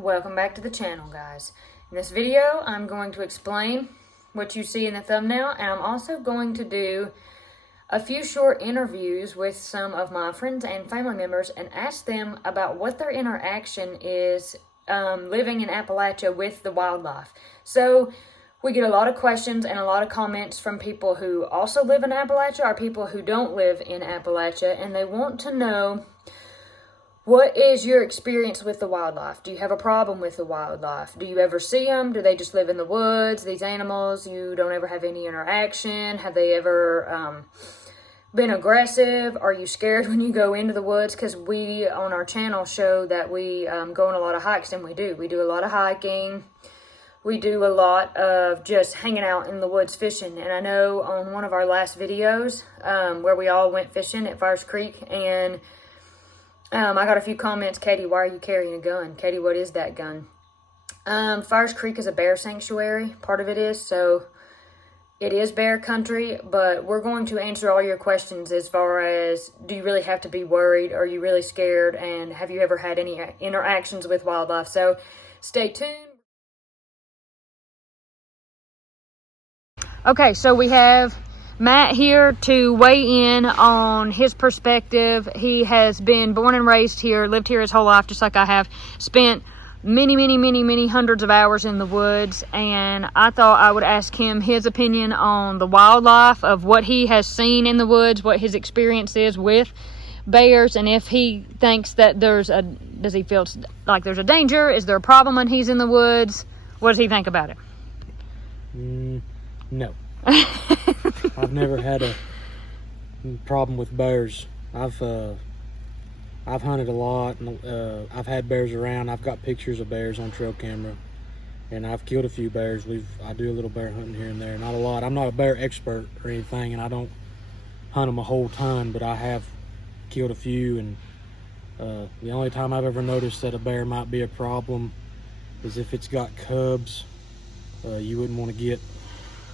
Welcome back to the channel, guys. In this video, I'm going to explain what you see in the thumbnail, and I'm also going to do a few short interviews with some of my friends and family members and ask them about what their interaction is living in Appalachia with the wildlife. So we get a lot of questions and a lot of comments from people who also live in Appalachia or people who don't live in Appalachia, and they want to know, what is your experience with the wildlife? Do you have a problem with the wildlife? Do you ever see them? Do they just live in the woods, these animals? You don't ever have any interaction? Have they ever been aggressive? Are you scared when you go into the woods? Because we, on our channel, show that we go on a lot of hikes, and we do. We do a lot of hiking. We do a lot of just hanging out in the woods fishing. And I know on one of our last videos where we all went fishing at Fires Creek, and I got a few comments. Katie, why are you carrying a gun? Katie, what is that gun? Fires Creek is a bear sanctuary. Part of it is. So it is bear country. But we're going to answer all your questions as far as, do you really have to be worried? Are you really scared? And have you ever had any interactions with wildlife? So stay tuned. Okay, so we have Matt here to weigh in on his perspective. He has been born and raised here, lived here his whole life, just like I have. Spent many hundreds of hours in the woods, and I thought I would ask him his opinion on the wildlife, of what he has seen in the woods, what his experience is with bears, and if he thinks that does he feel like there's a danger? Is there a problem when he's in the woods? What does he think about it? No. I've never had a problem with bears. I've hunted a lot, and I've had bears around. I've got pictures of bears on trail camera, and I've killed a few bears. I do a little bear hunting here and there, not a lot. I'm not a bear expert or anything, and I don't hunt them a whole ton, but I have killed a few. And the only time I've ever noticed that a bear might be a problem is if it's got cubs. You wouldn't want to get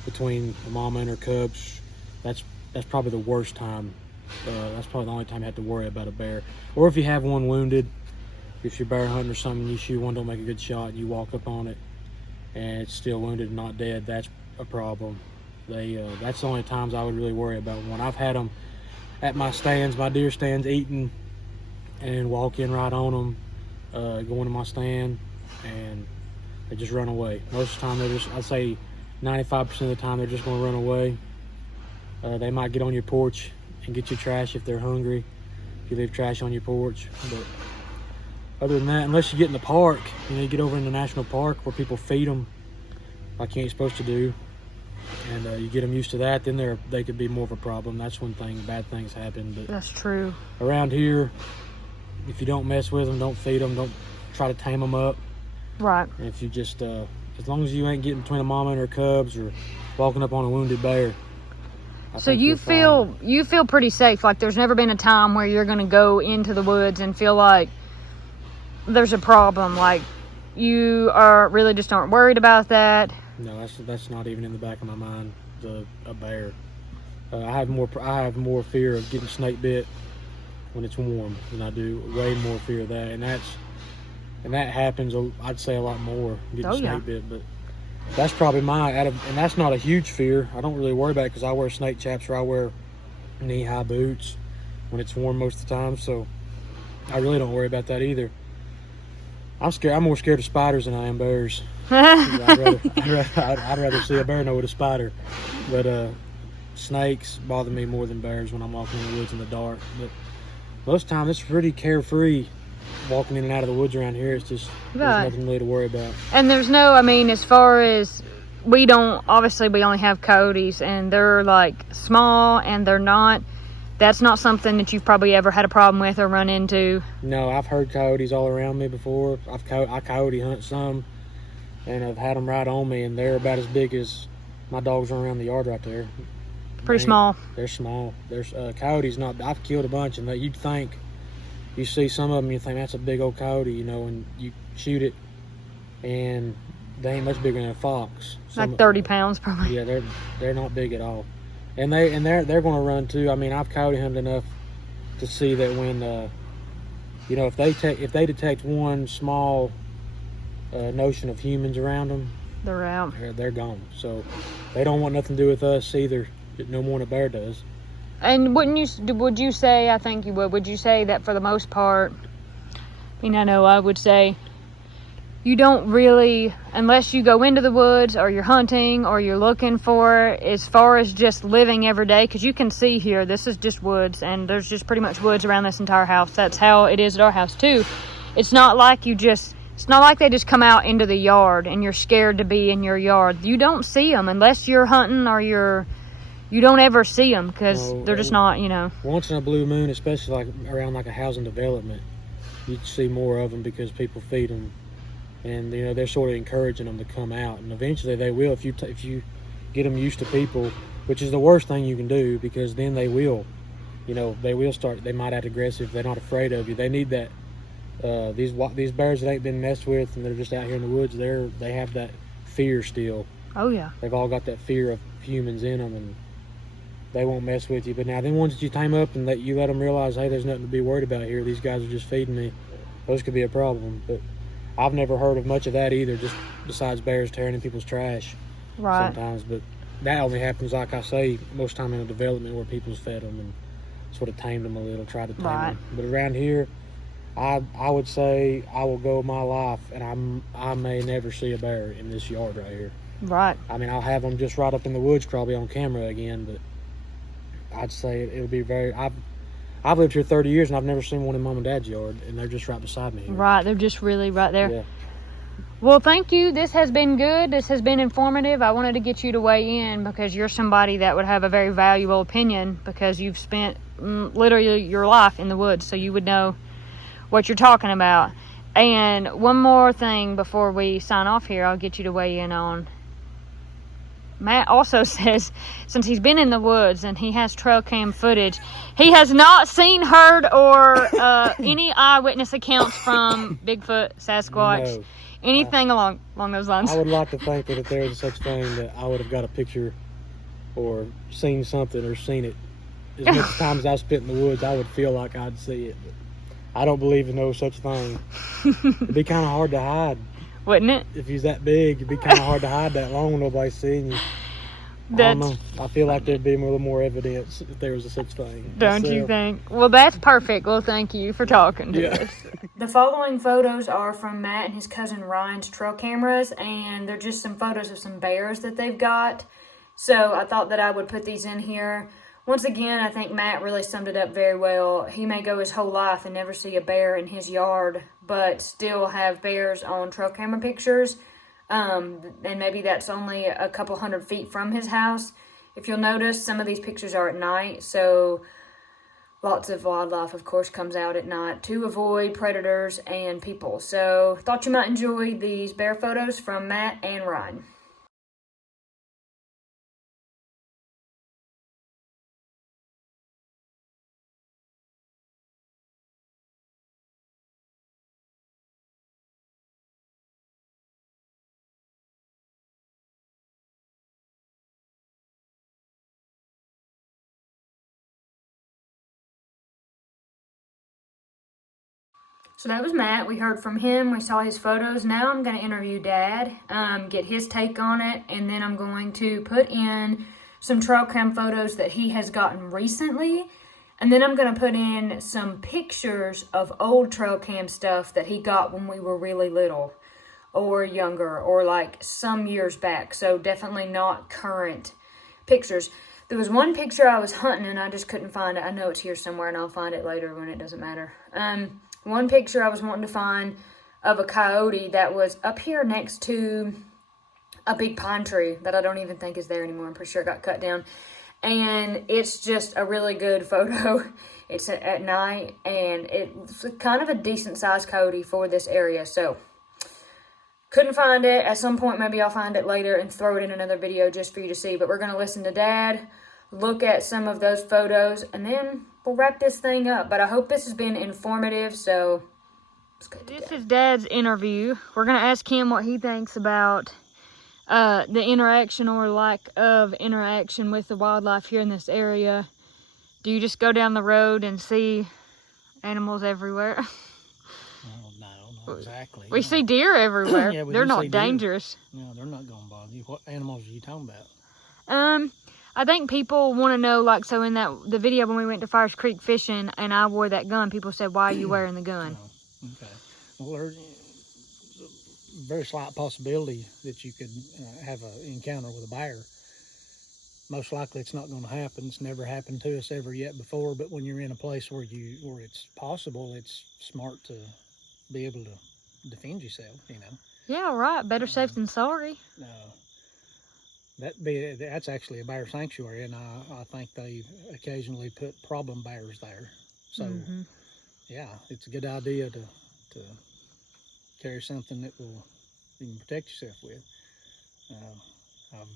between the mama and her cubs. That's probably the worst time. That's probably the only time you have to worry about a bear. Or if you have one wounded, if you're bear hunting or something, you shoot one, don't make a good shot, and you walk up on it and it's still wounded and not dead, that's a problem. That's the only times I would really worry about one. I've had them at my stands, my deer stands, eating, and walk in right on them, go into my stand, and they just run away. Most of the time, I'd say 95% of the time, they're just going to run away. They might get on your porch and get you trash if they're hungry, if you leave trash on your porch. But other than that, unless you get in the park, you get over in the national park where people feed them like you ain't supposed to do, and you get them used to that, then they could be more of a problem. That's when bad things happen. But That's true. Around here, if you don't mess with them, don't feed them, don't try to tame them up. Right. And if you just as long as you ain't getting between a mama and her cubs or walking up on a wounded bear. So you feel pretty safe. Like there's never been a time where you're going to go into the woods and feel like there's a problem. Like you aren't worried about that. No, that's not even in the back of my mind. A bear. I have more fear of getting snake bit when it's warm than I do. Way more fear of that, and that happens, I'd say, a lot more, getting snake bit. But that's probably and that's not a huge fear. I don't really worry about it because I wear snake chaps, or I wear knee-high boots when it's warm most of the time, so I really don't worry about that either. I'm more scared of spiders than I am bears. I'd rather see a bear than I would a spider. But snakes bother me more than bears when I'm walking in the woods in the dark. But most of the time, it's pretty carefree walking in and out of the woods around here. It's just, there's nothing really to worry about. And there's no, as far as, we only have coyotes, and they're like small, and that's not something that you've probably ever had a problem with or run into. No, I've heard coyotes all around me before. I coyote hunt some, and I've had them right on me, and they're about as big as my dogs run around the yard right there. Pretty small. They're small. There's coyotes. I've killed a bunch, and you'd think, you see some of them, you think that's a big old coyote, and you shoot it, and they ain't much bigger than a fox. Like 30 pounds probably. Yeah, they're not big at all, and they're going to run too. I've coyote hunted enough to see that when if they detect one small notion of humans around them, They're out. they're gone. So they don't want nothing to do with us either, no more than a bear does. And would you say, I think you would you say that for the most part, I mean, I know I would say, you don't really, unless you go into the woods or you're hunting or you're looking for, as far as just living every day, because you can see here, this is just woods, and there's just pretty much woods around this entire house. That's how it is at our house too. It's not like they just come out into the yard and you're scared to be in your yard. You don't see them unless you're hunting or you don't ever see them because they're just not, Once in a blue moon, especially like around like a housing development, you'd see more of them because people feed them. And they're sort of encouraging them to come out, and eventually they will if you get them used to people, which is the worst thing you can do, because then they will start. They might act aggressive. They're not afraid of you. They need that. These bears that ain't been messed with and they're just out here in the woods, they have that fear still. Oh yeah. They've all got that fear of humans in them, and they won't mess with you. But now, then once that you tame up and that you let them realize, hey, there's nothing to be worried about here. These guys are just feeding me. Those could be a problem, but I've never heard of much of that either, just besides bears tearing in people's trash sometimes. But that only happens, like I say, most time in a development where people's fed them and sort of tamed them a little, tried to tame them. But around here, I would say I will go my life and I may never see a bear in this yard right here. Right. I mean, I'll have them just right up in the woods probably on camera again, but I'd say it'll be very... I've lived here 30 years and I've never seen one in Mom and Dad's yard, and they're just right beside me here. Right, they're just really right there. Yeah. Well, thank you. This has been good. This has been informative. I wanted to get you to weigh in because you're somebody that would have a very valuable opinion because you've spent literally your life in the woods, so you would know what you're talking about. And one more thing before we sign off here, I'll get you to weigh in on. Matt also says, since he's been in the woods and he has trail cam footage, he has not seen, heard, or any eyewitness accounts from Bigfoot, Sasquatch, anything along those lines. I would like to think that if there was such thing, that I would have got a picture or seen something or seen it. As much time as I spent in the woods, I would feel like I'd see it. But I don't believe in no such thing. It'd be kind of hard to hide. Wouldn't it? If he's that big, it'd be kind of hard to hide that long when nobody's seeing you. I don't know. I feel like there'd be a little more evidence if there was a such thing. Don't you think? Well, that's perfect. Well, thank you for talking to us. The following photos are from Matt and his cousin Ryan's trail cameras, and they're just some photos of some bears that they've got. So I thought that I would put these in here. Once again, I think Matt really summed it up very well. He may go his whole life and never see a bear in his yard, but still have bears on trail camera pictures. And maybe that's only a couple 100 feet from his house. If you'll notice, some of these pictures are at night, so lots of wildlife, of course, comes out at night to avoid predators and people. So thought you might enjoy these bear photos from Matt and Ryan. So that was Matt. We heard from him. We saw his photos. Now I'm going to interview Dad, get his take on it, and then I'm going to put in some trail cam photos that he has gotten recently, and then I'm going to put in some pictures of old trail cam stuff that he got when we were really little or younger or like some years back. So definitely not current pictures. There was one picture I was hunting and I just couldn't find it. I know it's here somewhere and I'll find it later when it doesn't matter. One picture I was wanting to find of a coyote that was up here next to a big pine tree that I don't even think is there anymore. I'm pretty sure it got cut down. And it's just a really good photo. It's at night and it's kind of a decent sized coyote for this area. So couldn't find it. At some point maybe I'll find it later and throw it in another video just for you to see. But we're going to listen to Dad, look at some of those photos, and then we'll wrap this thing up. But I hope this has been informative, so let's go to Dad. This is Dad's interview. We're going to ask him what he thinks about the interaction or lack of interaction with the wildlife here in this area. Do you just go down the road and see animals everywhere? No, Exactly. We see deer everywhere. Yeah, we they're do not see deer. dangerous. No, they're not going to bother you. What animals are you talking about? I think people want to know, like, so in the video when we went to Fires Creek fishing and I wore that gun, people said, why are you wearing the gun? Oh, okay. Well, there's a very slight possibility that you could have an encounter with a bear. Most likely it's not going to happen. It's never happened to us ever yet before, but when you're in a place where it's possible, it's smart to be able to defend yourself, you know. Yeah, right. Better safe than sorry. That's actually a bear sanctuary, and I think they occasionally put problem bears there. So, yeah, it's a good idea to carry something that you can protect yourself with. I've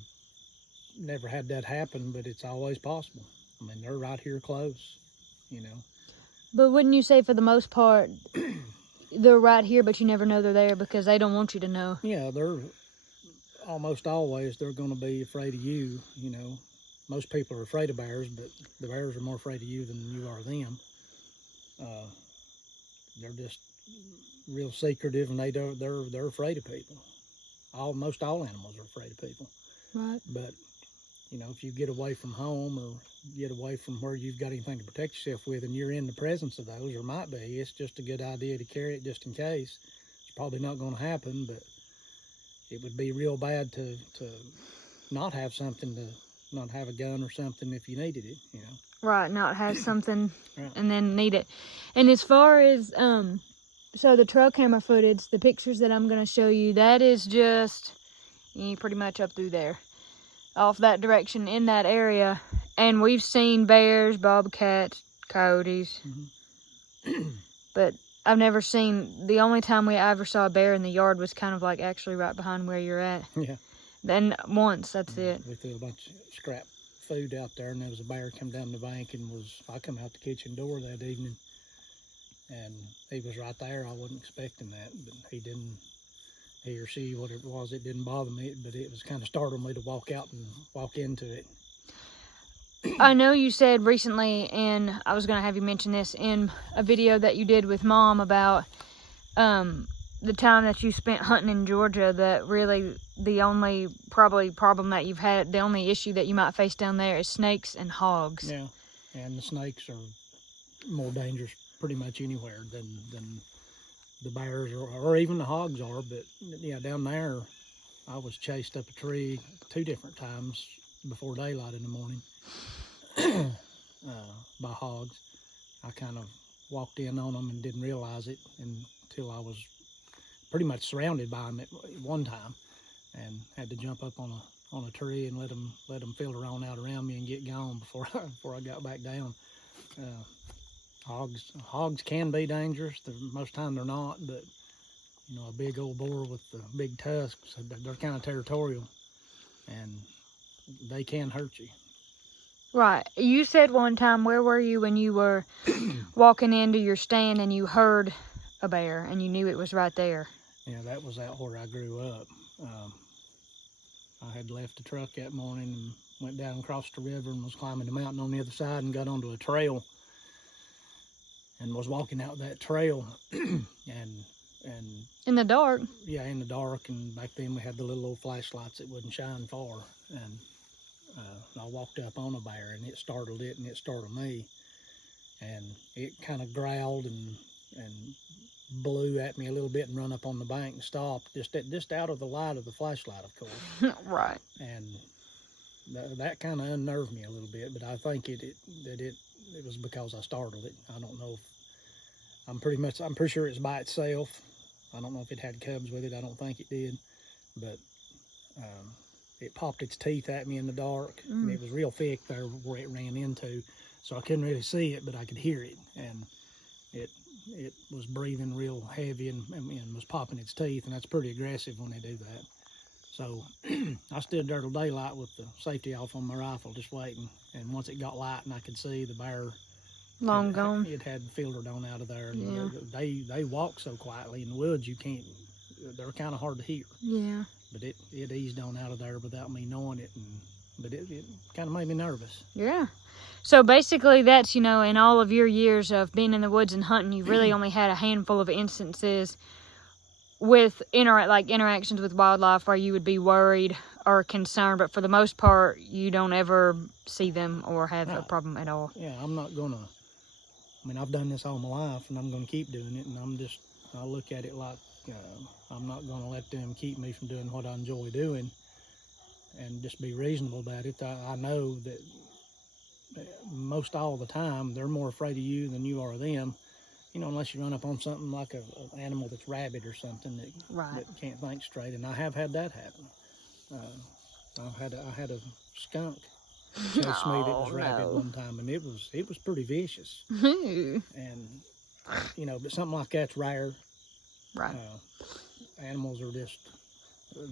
never had that happen, but it's always possible. I mean, they're right here close, you know. But wouldn't you say for the most part, they're right here, but you never know they're there because they don't want you to know? Yeah, they're almost always, they're going to be afraid of you, you know. Most people are afraid of bears, but the bears are more afraid of you than you are of them. They're just real secretive, and they're afraid of people. Most all animals are afraid of people. Right. But you know, if you get away from home or get away from where you've got anything to protect yourself with, and you're in the presence of those, or might be, it's just a good idea to carry it just in case. It's probably not going to happen, but it would be real bad to not have something, to not have a gun or something if you needed it, you know. Right, not have something Right. and then need it. And as far as so the trail camera footage, the pictures that I'm going to show you, that is just pretty much up through there, off that direction in that area. And we've seen bears, bobcats, coyotes, but I've never seen, the only time we ever saw a bear in the yard was kind of like actually right behind where you're at. Yeah. Then once, that's it. We threw a bunch of scrap food out there, and there was a bear come down the bank and I come out the kitchen door that evening, and he was right there. I wasn't expecting that, but he or she, whatever it was, it didn't bother me, but it was kind of startled me to walk out and walk into it. I know you said recently, and I was going to have you mention this in a video that you did with Mom about the time that you spent hunting in Georgia, that really the only probably problem that you've had, the only issue that you might face down there is snakes and hogs. Yeah, and the snakes are more dangerous pretty much anywhere than the bears or even the hogs are. But yeah, down there, I was chased up a tree 2 different times before daylight in the morning by hogs. I kind of walked in on them and didn't realize it until I was pretty much surrounded by them at one time, and had to jump up on a tree and let them filter on out around me and get gone before I got back down. Hogs can be dangerous. Most time they're not, but you know, a big old boar with the big tusks, they're kind of territorial, and they can hurt you. Right. You said one time, where were you when you were walking into your stand and you heard a bear and you knew it was right there? Yeah, that was out where I grew up. I had left the truck that morning and went down and crossed the river and was climbing the mountain on the other side and got onto a trail and was walking out that trail and in the dark. Yeah, in the dark, and back then we had the little old flashlights that wouldn't shine far, and I walked up on a bear and it startled it and it startled me, and it kind of growled and blew at me a little bit and run up on the bank and stopped just out of the light of the flashlight, of course. Right. And that kind of unnerved me a little bit, but I think it was because I startled it. I don't know if I'm pretty sure it's by itself. I don't know if it had cubs with it. I don't think it did, but it popped its teeth at me in the dark, and it was real thick there where it ran into, so I couldn't really see it, but I could hear it, and it was breathing real heavy and was popping its teeth, and that's pretty aggressive when they do that. So I stood there till daylight with the safety off on my rifle, just waiting, and once it got light and I could see the bear long gone, it had filtered on out of there. Yeah. They walk so quietly in the woods, they're kind of hard to hear. Yeah. But it eased on out of there without me knowing it, but it kind of made me nervous. Yeah. So basically that's, in all of your years of being in the woods and hunting, you've really only had a handful of instances with interactions with wildlife where you would be worried or concerned, but for the most part, you don't ever see them or have a problem at all. Yeah, I'm not gonna. I mean, I've done this all my life, and I'm gonna keep doing it. And I look at it like I'm not gonna let them keep me from doing what I enjoy doing, and just be reasonable about it. I know that most all the time they're more afraid of you than you are of them. You know, unless you run up on something like an animal that's rabid or something that can't think straight. And I have had that happen. I had a skunk chase me that was rabid one time, and it was pretty vicious. And you know, but something like that's rare. Right. Animals are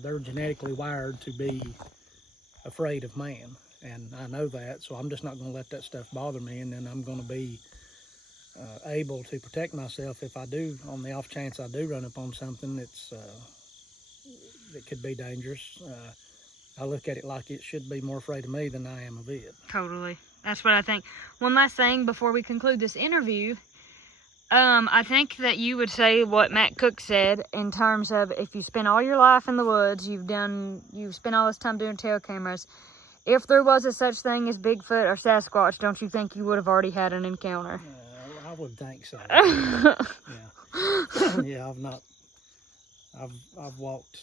they're genetically wired to be afraid of man, and I know that, so I'm just not going to let that stuff bother me, and then I'm going to be able to protect myself if I do, on the off chance I do run up on something that could be dangerous. I look at it like it should be more afraid of me than I am of it. Totally. That's what I think. One last thing before we conclude this interview. I think that you would say what Matt Cook said in terms of if you spend all your life in the woods, you've spent all this time doing trail cameras. If there was a such thing as Bigfoot or Sasquatch, don't you think you would have already had an encounter? I would think so. Yeah. Yeah, I've walked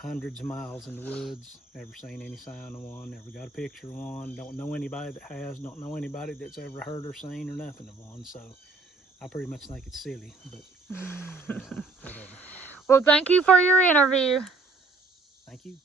hundreds of miles in the woods, never seen any sign of one, never got a picture of one, don't know anybody that has, don't know anybody that's ever heard or seen or nothing of one, so I pretty much think it's silly, but whatever. Well, thank you for your interview. Thank you.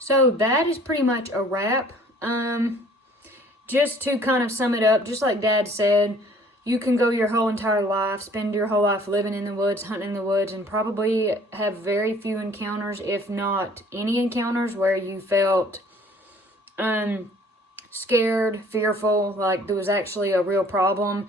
So that is pretty much a wrap. Just to kind of sum it up, just like Dad said, you can go your whole entire life, spend your whole life living in the woods, hunting in the woods, and probably have very few encounters, if not any encounters, where you felt scared, fearful, like there was actually a real problem.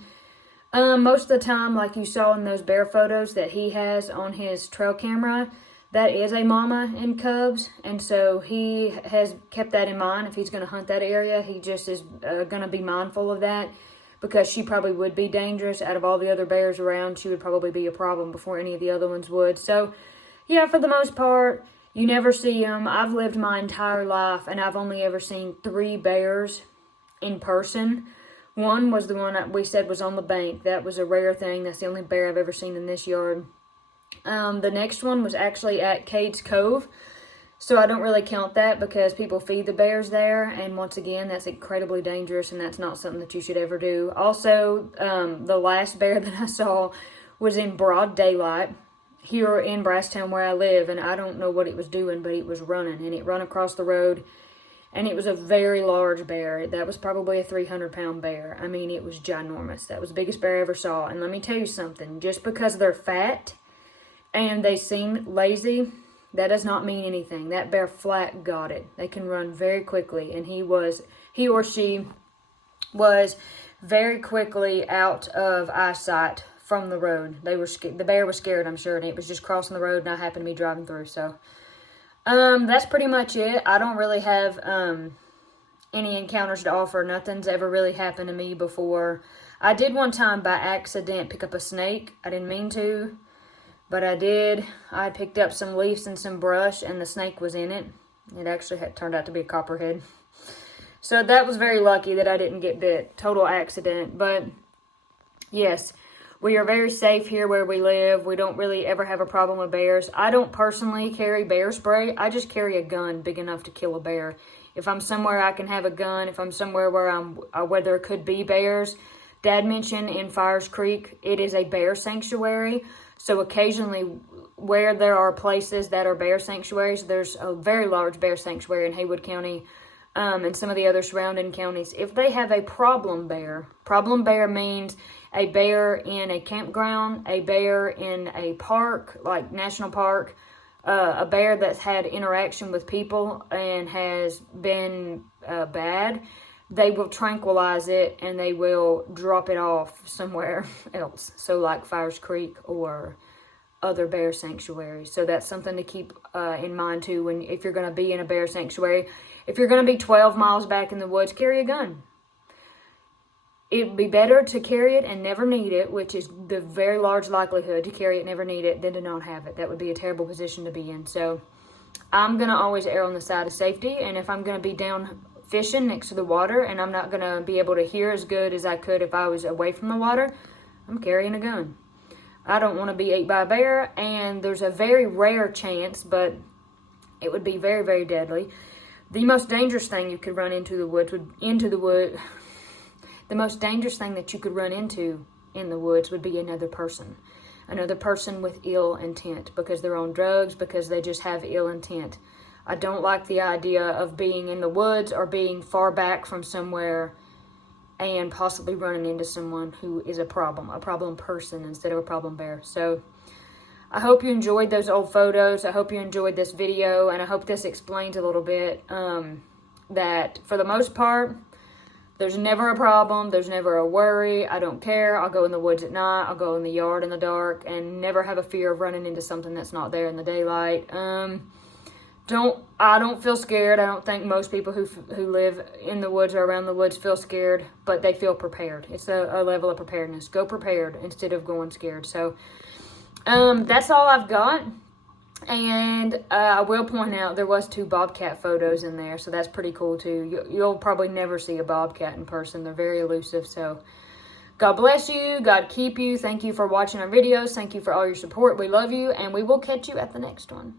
Most of the time, like you saw in those bear photos that he has on his trail camera, that is a mama and cubs, and so he has kept that in mind. If he's going to hunt that area, he just is going to be mindful of that, because she probably would be dangerous. Out of all the other bears around, she would probably be a problem before any of the other ones would. So, yeah, for the most part, you never see them. I've lived my entire life, and I've only ever seen 3 bears in person. One was the one that we said was on the bank. That was a rare thing. That's the only bear I've ever seen in this yard. The next one was actually at Cade's Cove, so I don't really count that because people feed the bears there, and once again, that's incredibly dangerous, and that's not something that you should ever do. Also, the last bear that I saw was in broad daylight here in Brasstown where I live, and I don't know what it was doing, but it was running, and it ran across the road, and it was a very large bear. That was probably a 300-pound bear. I mean, it was ginormous. That was the biggest bear I ever saw, and let me tell you something, just because they're fat and they seem lazy, that does not mean anything. That bear flat got it. They can run very quickly, and he or she was very quickly out of eyesight from the road. They were scared. The bear was scared, I'm sure, and it was just crossing the road, and I happened to be driving through. So, that's pretty much it. I don't really have any encounters to offer. Nothing's ever really happened to me before. I did one time by accident pick up a snake. I didn't mean to, but I did. I picked up some leaves and some brush, and the snake was in it. It actually had turned out to be a copperhead. So that was very lucky that I didn't get bit. Total accident. But yes, we are very safe here where we live. We don't really ever have a problem with bears. I don't personally carry bear spray. I just carry a gun big enough to kill a bear. If I'm somewhere I can have a gun, if I'm somewhere where there could be bears. Dad mentioned in Fires Creek, it is a bear sanctuary. So occasionally where there are places that are bear sanctuaries, there's a very large bear sanctuary in Haywood County, and some of the other surrounding counties. If they have a problem bear means a bear in a campground, a bear in a park, like national park, a bear that's had interaction with people and has been bad, they will tranquilize it and they will drop it off somewhere else. So like Fires Creek or other bear sanctuaries. So that's something to keep in mind too if you're going to be in a bear sanctuary. If you're going to be 12 miles back in the woods, carry a gun. It'd be better to carry it and never need it, which is the very large likelihood to carry it and never need it, than to not have it. That would be a terrible position to be in. So I'm going to always err on the side of safety. And if I'm going to be down fishing next to the water and I'm not going to be able to hear as good as I could if I was away from the water, I'm carrying a gun. I don't want to be ate by a bear, and there's a very rare chance, but it would be very, very deadly. The most dangerous thing you could run into the woods the most dangerous thing that you could run into in the woods would be another person with ill intent, because they're on drugs, because they just have ill intent. I don't like the idea of being in the woods or being far back from somewhere and possibly running into someone who is a problem person instead of a problem bear. So I hope you enjoyed those old photos. I hope you enjoyed this video, and I hope this explains a little bit that for the most part, there's never a problem. There's never a worry. I don't care. I'll go in the woods at night. I'll go in the yard in the dark and never have a fear of running into something that's not there in the daylight. I don't feel scared. I don't think most people who live in the woods or around the woods feel scared, but they feel prepared. It's a level of preparedness. Go prepared instead of going scared. So that's all I've got. And I will point out there was 2 bobcat photos in there, so that's pretty cool too. You'll probably never see a bobcat in person. They're very elusive. So God bless you. God keep you. Thank you for watching our videos. Thank you for all your support. We love you, and we will catch you at the next one.